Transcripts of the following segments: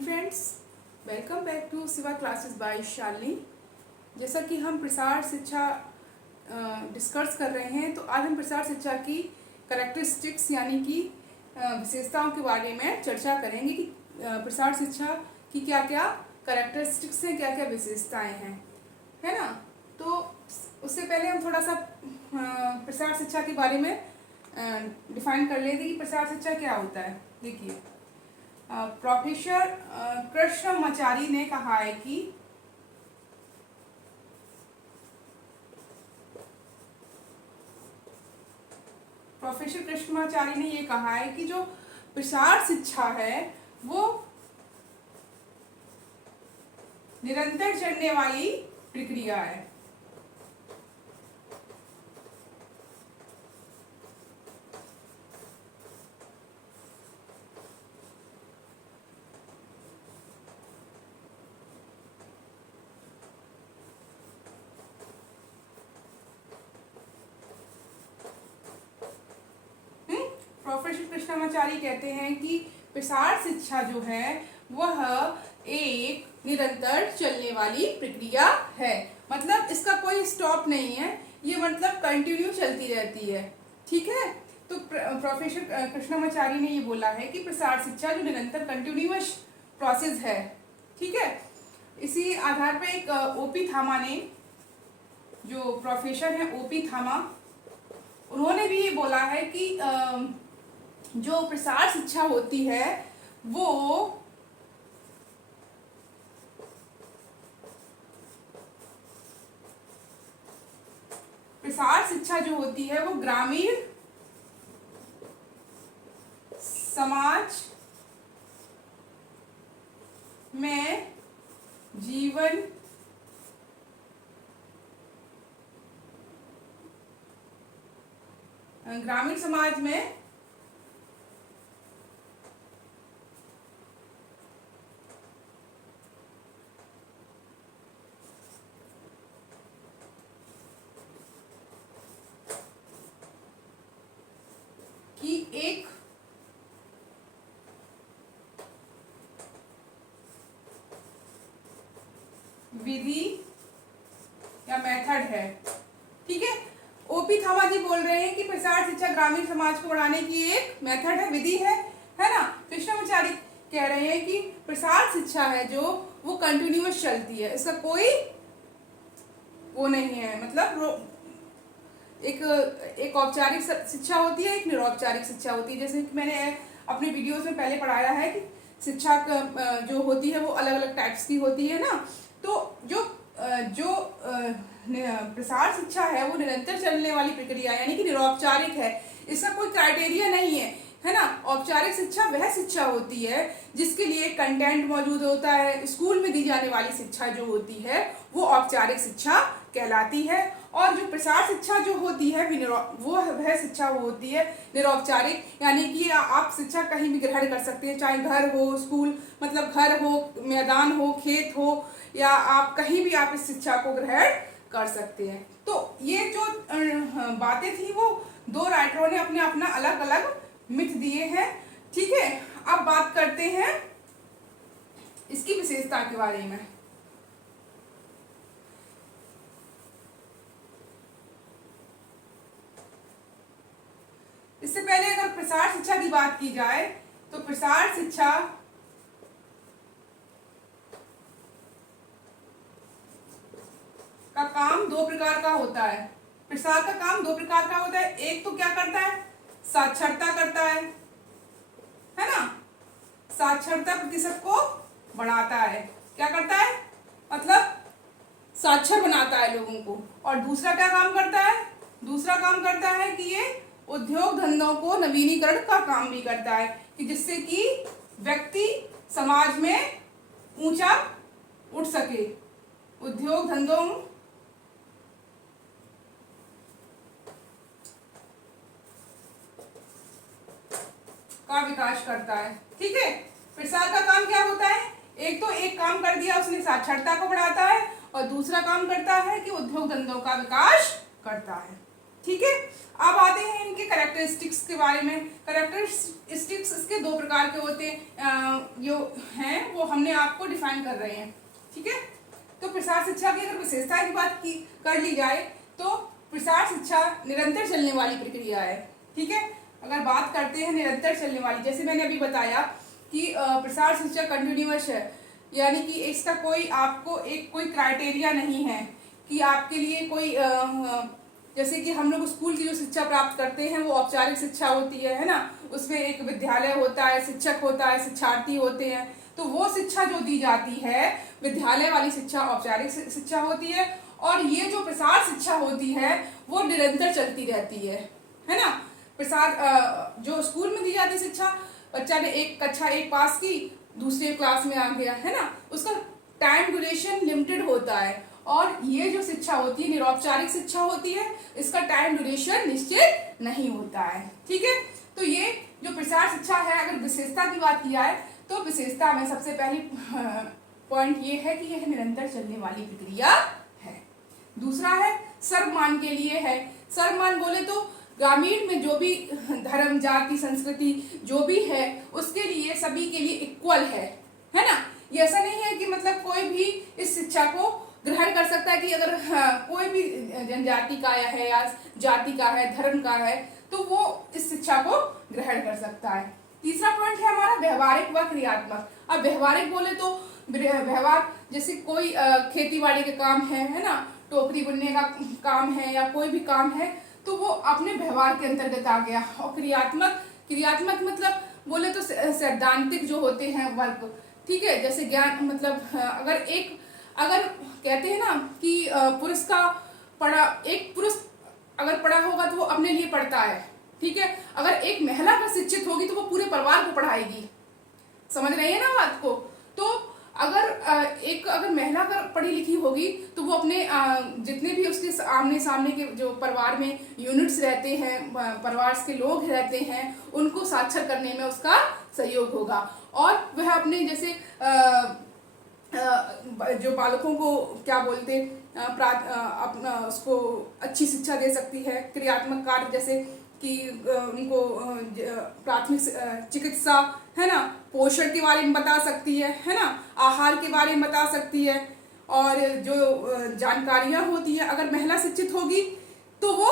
Morning friends, welcome back to Siva classes by Shalini. जैसा कि हम प्रसार शिक्षा डिस्कस कर रहे हैं, तो आज हम प्रसार शिक्षा की करेक्टरिस्टिक्स यानी कि विशेषताओं के बारे में चर्चा करेंगे कि प्रसार शिक्षा की क्या क्या करेक्टरिस्टिक्स हैं, क्या क्या विशेषताएं हैं, है ना। तो उससे पहले हम थोड़ा सा प्रसार शिक्षा के बारे में डिफाइन कर लेते कि प्रसार शिक्षा क्या होता है। देखिए, प्रोफेसर कृष्णमाचारी ने कहा है कि प्रोफेसर कृष्णमाचारी ने ये कहा है कि जो प्रसार शिक्षा है वो निरंतर चलने वाली प्रक्रिया है। प्रोफेसर कृष्णमाचारी कहते हैं कि प्रसार शिक्षा जो है वह एक निरंतर चलने वाली प्रक्रिया है। मतलब इसका कोई स्टॉप नहीं है, ये मतलब कंटिन्यू चलती रहती है। ठीक है, तो प्रोफेसर कृष्णमाचारी ने ये बोला है कि प्रसार शिक्षा जो निरंतर कंटिन्यूअस प्रोसेस है। ठीक है, इसी आधार पर एक ओपी थामा ने, जो प्रोफेसर है ओपी थामा, उन्होंने भी ये बोला है कि जो प्रसार शिक्षा होती है वो प्रसार शिक्षा जो होती है वो ग्रामीण समाज में जीवन ग्रामीण समाज में की एक विधि या मेथड है। ठीक है, ओपी थामा जी बोल रहे हैं कि प्रसार शिक्षा ग्रामीण समाज को बढ़ाने की एक मेथड है, विधि है ना। कृष्णमाचारी कह रहे हैं कि प्रसार शिक्षा है जो वो कंटिन्यूअस चलती है, इसका कोई वो नहीं है। मतलब एक औपचारिक शिक्षा होती है, एक निरौपचारिक शिक्षा होती है। जैसे कि मैंने अपने वीडियोस में पहले पढ़ाया है कि शिक्षा जो होती है वो अलग अलग टाइप्स की होती है ना। तो जो प्रसार शिक्षा है वो निरंतर चलने वाली प्रक्रिया यानी कि निरौपचारिक है, इसका कोई क्राइटेरिया नहीं है ना। औपचारिक शिक्षा वह शिक्षा होती है जिसके लिए कंटेंट मौजूद होता है। स्कूल में दी जाने वाली शिक्षा जो होती है वो औपचारिक शिक्षा कहलाती है, और जो प्रसार शिक्षा जो होती है वो वह शिक्षा होती है निरौपचारिक, यानी कि आप शिक्षा कहीं भी ग्रहण कर सकते हैं, चाहे घर हो, स्कूल मतलब घर हो, मैदान हो, खेत हो, या आप कहीं भी आप इस शिक्षा को ग्रहण कर सकते हैं। तो ये जो बातें थी वो दो राइटरों ने अपने अपना अलग अलग मिथ दिए हैं। ठीक है, अब बात करते हैं इसकी विशेषता के बारे में। इससे पहले अगर प्रसार शिक्षा की बात की जाए तो प्रसार शिक्षा का काम दो प्रकार का होता है। प्रसार का काम दो प्रकार का होता है। एक तो क्या करता है, साक्षरता करता है ना। साक्षरता प्रतिशत को बढ़ाता है, क्या करता है, मतलब साक्षर बनाता है लोगों को। और दूसरा क्या काम करता है, दूसरा काम करता है कि ये उद्योग धंधों को नवीनीकरण का काम भी करता है, कि जिससे कि व्यक्ति समाज में ऊंचा उठ सके। उद्योग धंधों का विकास करता है। ठीक है, प्रसार का काम क्या होता है, एक तो एक काम कर दिया उसने, साक्षरता को बढ़ाता है, और दूसरा काम करता है कि उद्योग धंधों का विकास करता है। ठीक है। अब आते हैं इनके कैरेक्टरिस्टिक्स के बारे में। कैरेक्टरिस्टिक्स इसके दो प्रकार के होते हैं, जो हैं वो हमने आपको डिफाइन कर रहे हैं, ठीक है। तो प्रसार शिक्षा की अगर विशेषता की बात की कर ली जाए तो प्रसार शिक्षा निरंतर चलने वाली प्रक्रिया है, ठीक है। अगर बात करते हैं निरंतर चलने वाली, जैसे मैंने अभी बताया कि प्रसार शिक्षा कंटिन्यूअस है, यानी कि इसका कोई आपको एक कोई क्राइटेरिया नहीं है कि आपके लिए कोई जैसे कि हम लोग स्कूल की जो शिक्षा प्राप्त करते हैं वो औपचारिक शिक्षा होती है ना। उसमें एक विद्यालय होता है, शिक्षक होता है, शिक्षार्थी होते हैं। तो वो शिक्षा जो दी जाती है विद्यालय वाली शिक्षा औपचारिक शिक्षा होती है, और ये जो प्रसार शिक्षा होती है वो निरंतर चलती रहती है ना। प्रसार जो स्कूल में दी जाती शिक्षा, बच्चा ने एक कक्षा 1 पास की, दूसरे क्लास में आ गया, है ना, उसका टाइम ड्यूरेशन लिमिटेड होता है। और ये जो शिक्षा होती है निरौपचारिक शिक्षा होती है, इसका टाइम ड्यूरेशन निश्चित नहीं होता है, ठीक है। तो ये जो प्रसार शिक्षा है, अगर विशेषता की बात की जाए तो विशेषता में सबसे पहली पॉइंट ये है कि यह निरंतर चलने वाली प्रक्रिया है। दूसरा है सर्वमान के लिए है। सर्वमान बोले तो ग्रामीण में जो भी धर्म, जाति, संस्कृति जो भी है उसके लिए सभी के लिए इक्वल है ना। ये ऐसा नहीं है कि मतलब कोई भी इस शिक्षा को ग्रहण कर सकता है कि अगर कोई भी जनजाति का है या जाति का है, धर्म का है, तो वो इस शिक्षा को ग्रहण कर सकता है। तीसरा पॉइंट है हमारा व्यवहारिक व क्रियात्मक। अब व्यवहारिक बोले तो व्यवहार जैसे कोई खेती बाड़ी के काम है ना, टोकरी बुनने का काम है या कोई भी काम है, तो वो अपने व्यवहार के अंतर्गत आ गया। और क्रियात्मक मतलब बोले तो सैद्धांतिक जो होते हैं वर्क, ठीक है। जैसे ज्ञान मतलब अगर कहते हैं ना कि एक पुरुष अगर पढ़ा होगा तो वो अपने लिए पढ़ता है, ठीक है। अगर एक महिला अगर शिक्षित होगी तो वो पूरे परिवार को पढ़ाएगी, समझ रही है ना बात को। तो अगर महिला अगर पढ़ी लिखी होगी तो वो अपने जितने भी उसके आमने सामने के जो परिवार में यूनिट्स रहते हैं, परिवार के लोग रहते हैं, उनको साक्षर करने में उसका सहयोग होगा। और वह अपने जैसे जो बालकों को क्या बोलते अपना उसको अच्छी शिक्षा दे सकती है। क्रियात्मक कार्य जैसे कि उनको प्राथमिक चिकित्सा, है ना, पोषण के बारे में बता सकती है ना, आहार के बारे में बता सकती है। और जो जानकारियाँ होती है, अगर महिला शिक्षित होगी तो वो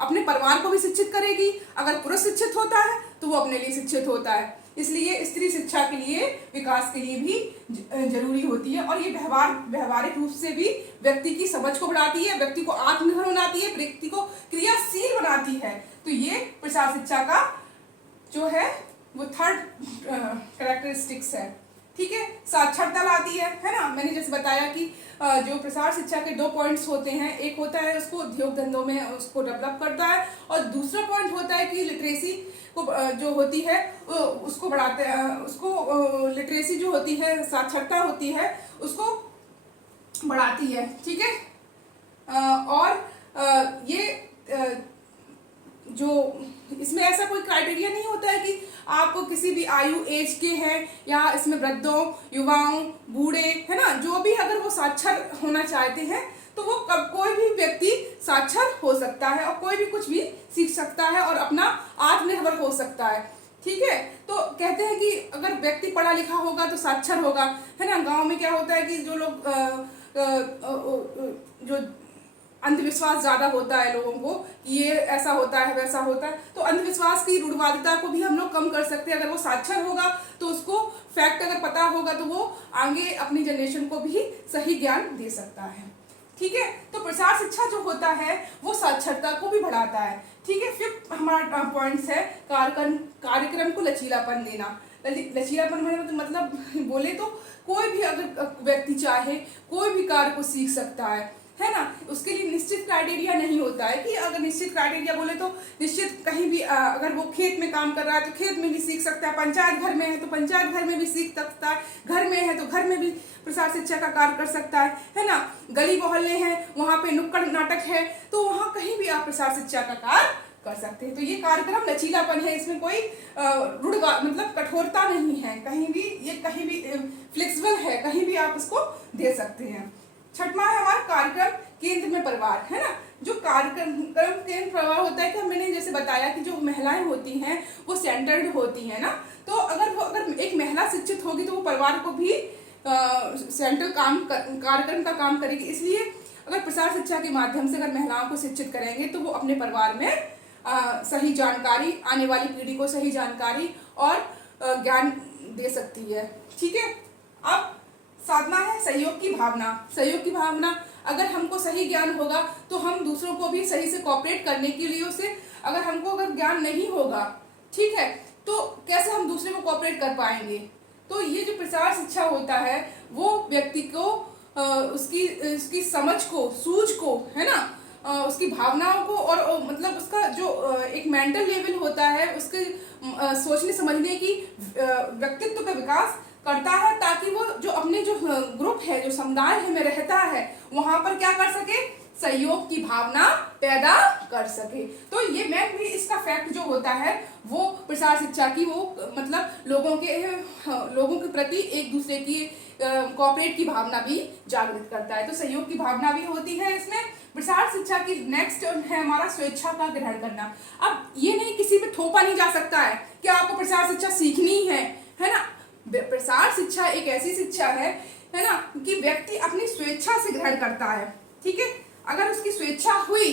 अपने परिवार को भी शिक्षित करेगी, अगर पुरुष शिक्षित होता है तो वो अपने लिए शिक्षित होता है। इसलिए स्त्री शिक्षा के लिए, विकास के लिए भी जरूरी होती है। और ये व्यवहारिक रूप से भी व्यक्ति की समझ को बढ़ाती है, व्यक्ति को आत्मनिर्भर बनाती है, व्यक्ति को क्रियाशील बनाती है। तो ये प्रसार शिक्षा का जो है वो थर्ड कैरेक्टरिस्टिक्स है, ठीक है। साक्षरता लाती है ना। मैंने जैसे बताया कि जो प्रसार शिक्षा के 2 पॉइंट्स होते हैं, एक होता है उसको उद्योग धंधों में उसको डेवलप करता है, और दूसरा पॉइंट होता है कि लिटरेसी को जो होती है उसको बढ़ाते हैं, उसको लिटरेसी जो होती है, साक्षरता होती है, उसको बढ़ाती है, ठीक है। और ये जो इसमें ऐसा कोई क्राइटेरिया नहीं होता है कि आपको किसी भी आयु एज के हैं, या इसमें वृद्धों, युवाओं, बूढ़े, है ना, जो भी अगर वो साक्षर होना चाहते हैं तो वो कोई भी व्यक्ति साक्षर हो सकता है, और कोई भी कुछ भी सीख सकता है और अपना आत्मनिर्भर हो सकता है, ठीक है। तो कहते हैं कि अगर व्यक्ति पढ़ा लिखा होगा तो साक्षर होगा, है ना। गांव में क्या होता है कि जो लोग जो अंधविश्वास ज्यादा होता है लोगों को, ये ऐसा होता है वैसा होता है, तो अंधविश्वास की रूढ़वादिता को भी हम लोग कम कर सकते हैं। अगर वो साक्षर होगा तो उसको फैक्ट अगर पता होगा तो वो आगे अपनी जनरेशन को भी सही ज्ञान दे सकता है, ठीक है। तो प्रसार शिक्षा जो होता है वो साक्षरता को भी बढ़ाता है, ठीक है। फिफ्थ हमारा पॉइंट्स है कार्यक्रम को लचीलापन देना। लचीलापन मतलब बोले तो कोई भी अगर व्यक्ति चाहे कोई भी कार्य को सीख सकता है ना। उसके लिए निश्चित क्राइटेरिया नहीं होता है कि अगर निश्चित क्राइटेरिया बोले तो निश्चित कहीं भी अगर वो खेत में काम कर रहा है तो खेत में भी सीख सकता है, पंचायत घर में है तो पंचायत घर में भी सीख सकता है, घर में है तो घर में भी प्रसार शिक्षा का कार्य कर सकता है ना। गली मोहल्ले हैं, वहाँ पे नुक्कड़ नाटक है, तो वहाँ कहीं भी आप प्रसार शिक्षा का कार्य कर सकते हैं। तो ये कार्यक्रम लचीलापन है, इसमें कोई मतलब कठोरता नहीं है, कहीं भी ये कहीं भी फ्लेक्सिबल है, कहीं भी आप इसको दे सकते हैं, छठवां है हमारा कार्यक्रम केंद्र में परिवार, है ना। जो कार्यक्रम केंद्र परिवार होता है कि मैंने जैसे बताया कि जो महिलाएं होती हैं वो सेंटर्ड होती हैं ना, तो अगर एक महिला शिक्षित होगी तो वो परिवार को भी सेंट्रल कार्यक्रम का काम करेगी। इसलिए अगर प्रसार शिक्षा के माध्यम से अगर महिलाओं को शिक्षित करेंगे तो वो अपने परिवार में सही जानकारी, आने वाली पीढ़ी को सही जानकारी और ज्ञान दे सकती है। ठीक है, अब साधना है सहयोग की भावना। सहयोग की भावना, अगर हमको सही ज्ञान होगा तो हम दूसरों को भी सही से कोऑपरेट करने के लिए उसे, अगर हमको अगर ज्ञान नहीं होगा, ठीक है, तो कैसे हम दूसरे को कोऑपरेट कर पाएंगे। तो ये जो प्रसार शिक्षा होता है वो व्यक्ति को उसकी समझ को, सूझ को, है ना, उसकी भावनाओं को और मतलब उसका जो एक मेंटल लेवल होता है, उसके सोचने समझने की व्यक्तित्व का विकास करता है, ताकि वो जो अपने जो ग्रुप है, जो समुदाय है में रहता है, वहां पर क्या कर सके, सहयोग की भावना पैदा कर सके। तो ये मेन भी इसका फैक्ट जो होता है वो प्रसार शिक्षा की, वो मतलब लोगों के प्रति एक दूसरे की कोऑपरेट की भावना भी जागृत करता है। तो सहयोग की भावना भी होती है इसमें। प्रसार शिक्षा की नेक्स्ट है हमारा स्वेच्छा का ग्रहण करना। अब ये नहीं, किसी पे थोपा नहीं जा सकता है कि आपको प्रसार शिक्षा सीखनी है ना। प्रसार शिक्षा एक ऐसी शिक्षा है ना, कि व्यक्ति अपनी स्वेच्छा से ग्रहण करता है। ठीक है, अगर उसकी स्वेच्छा हुई,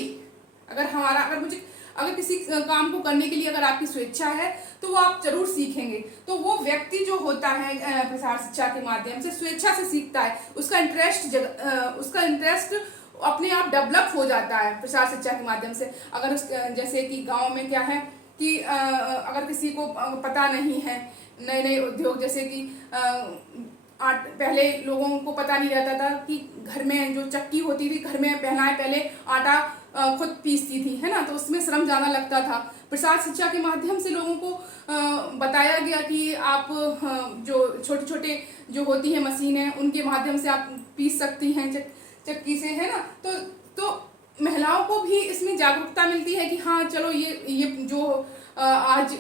अगर किसी काम को करने के लिए अगर आपकी स्वेच्छा है तो वो आप जरूर सीखेंगे। तो वो व्यक्ति जो होता है प्रसार शिक्षा के माध्यम से स्वेच्छा से सीखता है, उसका इंटरेस्ट अपने आप डेवलप हो जाता है प्रसार शिक्षा के माध्यम से। अगर जैसे कि गांव में क्या है कि अगर किसी को पता नहीं है, नए नए उद्योग, जैसे कि पहले लोगों को पता नहीं रहता था कि घर में जो चक्की होती थी, घर में पहले आटा खुद पीसती थी, है ना, तो उसमें श्रम ज़्यादा लगता था। प्रसार शिक्षा के माध्यम से लोगों को बताया गया कि आप जो छोटे छोटे जो होती है मशीनें, उनके माध्यम से आप पीस सकती हैं चक्की से, है ना। तो महिलाओं को भी इसमें जागरूकता मिलती है कि हाँ चलो ये जो आज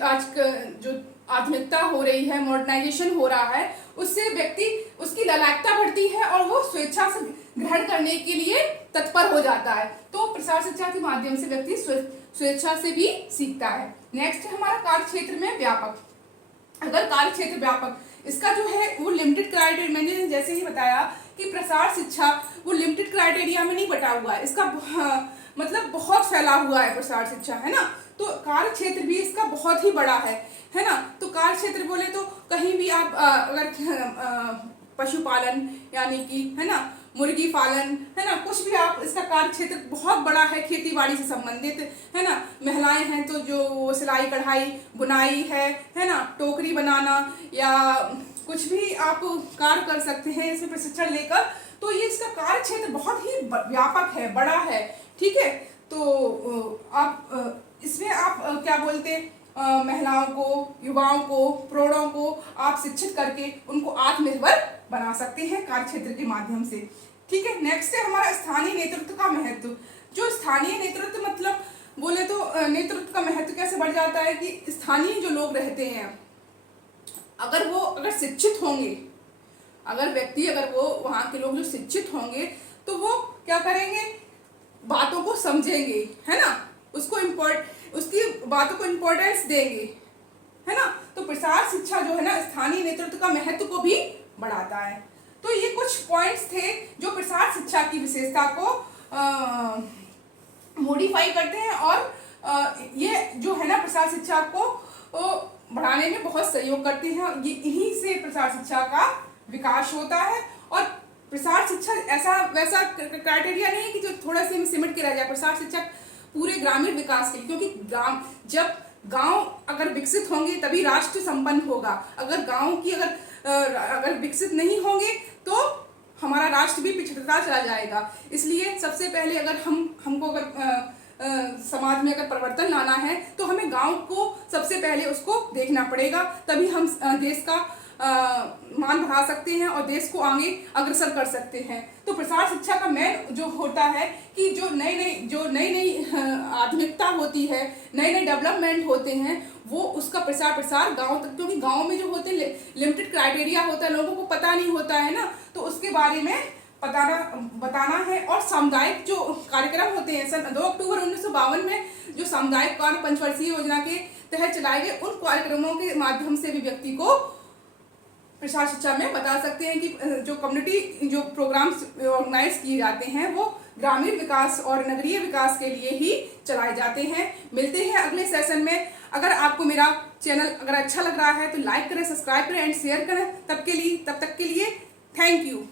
जो आधुनिकता हो रही है, मॉडर्नाइजेशन हो रहा है, उससे व्यक्ति उसकी ललायकता बढ़ती है और वो स्वेच्छा से ग्रहण करने के लिए तत्पर हो जाता है। तो प्रसार शिक्षा के माध्यम से व्यक्ति स्वेच्छा से भी सीखता है। नेक्स्ट है हमारा कार्य क्षेत्र में व्यापक। अगर कार्य क्षेत्र व्यापक, इसका जो है वो लिमिटेड क्राइटेरिया, मैंने जैसे ही बताया कि प्रसार शिक्षा वो लिमिटेड क्राइटेरिया में नहीं बटा हुआ है, इसका मतलब बहुत फैला हुआ है प्रसार शिक्षा, है ना। तो कार्य क्षेत्र भी इसका बहुत ही बड़ा है ना। तो कार्य क्षेत्र बोले तो कहीं भी आप अगर पशुपालन यानी कि, है ना, मुर्गी पालन, है ना, कुछ भी आप, इसका कार्य क्षेत्र बहुत बड़ा है, खेती बाड़ी से संबंधित, है ना। महिलाएं हैं तो जो सिलाई कढ़ाई बुनाई है ना, टोकरी बनाना या कुछ भी आप कार्य कर सकते हैं इसमें प्रशिक्षण लेकर। तो ये इसका कार्य क्षेत्र बहुत ही व्यापक है, बड़ा है। ठीक है, तो आप इसमें आप क्या बोलते, महिलाओं को, युवाओं को, प्रौढ़ों को आप शिक्षित करके उनको आत्मनिर्भर बना सकते हैं कार्य क्षेत्र के माध्यम से। ठीक है, नेक्स्ट है हमारा स्थानीय नेतृत्व का महत्व। जो स्थानीय नेतृत्व मतलब बोले तो नेतृत्व का महत्व कैसे बढ़ जाता है कि स्थानीय जो लोग रहते हैं, अगर शिक्षित होंगे, अगर वो वहाँ के लोग जो शिक्षित होंगे तो वो क्या करेंगे, बातों को समझेंगे, है ना, उसकी बातों को इम्पोर्टेंस देंगे, है ना। तो प्रसार शिक्षा जो है ना, स्थानीय नेतृत्व का महत्व को भी बढ़ाता है। तो ये कुछ पॉइंट्स थे जो प्रसार शिक्षा की विशेषता को मॉडिफाई करते हैं और ये जो है ना प्रसार शिक्षा को बढ़ाने में बहुत सहयोग करते हैं। ये इन्हीं से प्रसार शिक्षा का विकास होता है। और प्रसार शिक्षा ऐसा वैसा क्राइटेरिया नहीं है कि जो थोड़ा से सिमट के रह जाए। प्रसार शिक्षा पूरे ग्रामीण विकास के लिए, क्योंकि जब गांव अगर विकसित होंगे तभी राष्ट्र संपन्न होगा। अगर गांव की अगर विकसित नहीं होंगे तो हमारा राष्ट्र भी पिछड़ता चला जाएगा। इसलिए सबसे पहले अगर हमको समाज में अगर परिवर्तन लाना है तो हमें गांव को सबसे पहले उसको देखना पड़ेगा, तभी हम देश का मान बढ़ा सकते हैं और देश को आगे अग्रसर कर सकते हैं। तो प्रसार शिक्षा का मेन जो होता है कि जो नई आधुनिकता होती है, नए डेवलपमेंट होते हैं, वो उसका प्रसार गांव तक, क्योंकि गांव में जो होते हैं लिमिटेड क्राइटेरिया होता है, लोगों को पता नहीं होता है ना, तो उसके बारे में बताना है। और सामुदायिक जो कार्यक्रम होते हैं, सन 2 अक्टूबर 1952 में जो सामुदायिक कार्य पंचवर्षीय योजना के तहत चलाए गए, उन कार्यक्रमों के माध्यम से भी व्यक्ति को प्रसार शिक्षा में बता सकते हैं कि जो कम्युनिटी जो प्रोग्राम्स ऑर्गेनाइज किए जाते हैं वो ग्रामीण विकास और नगरीय विकास के लिए ही चलाए जाते हैं। मिलते हैं अगले सेशन में। अगर आपको मेरा चैनल अगर अच्छा लग रहा है तो लाइक करें, सब्सक्राइब करें एंड शेयर करें। तब तक के लिए थैंक यू।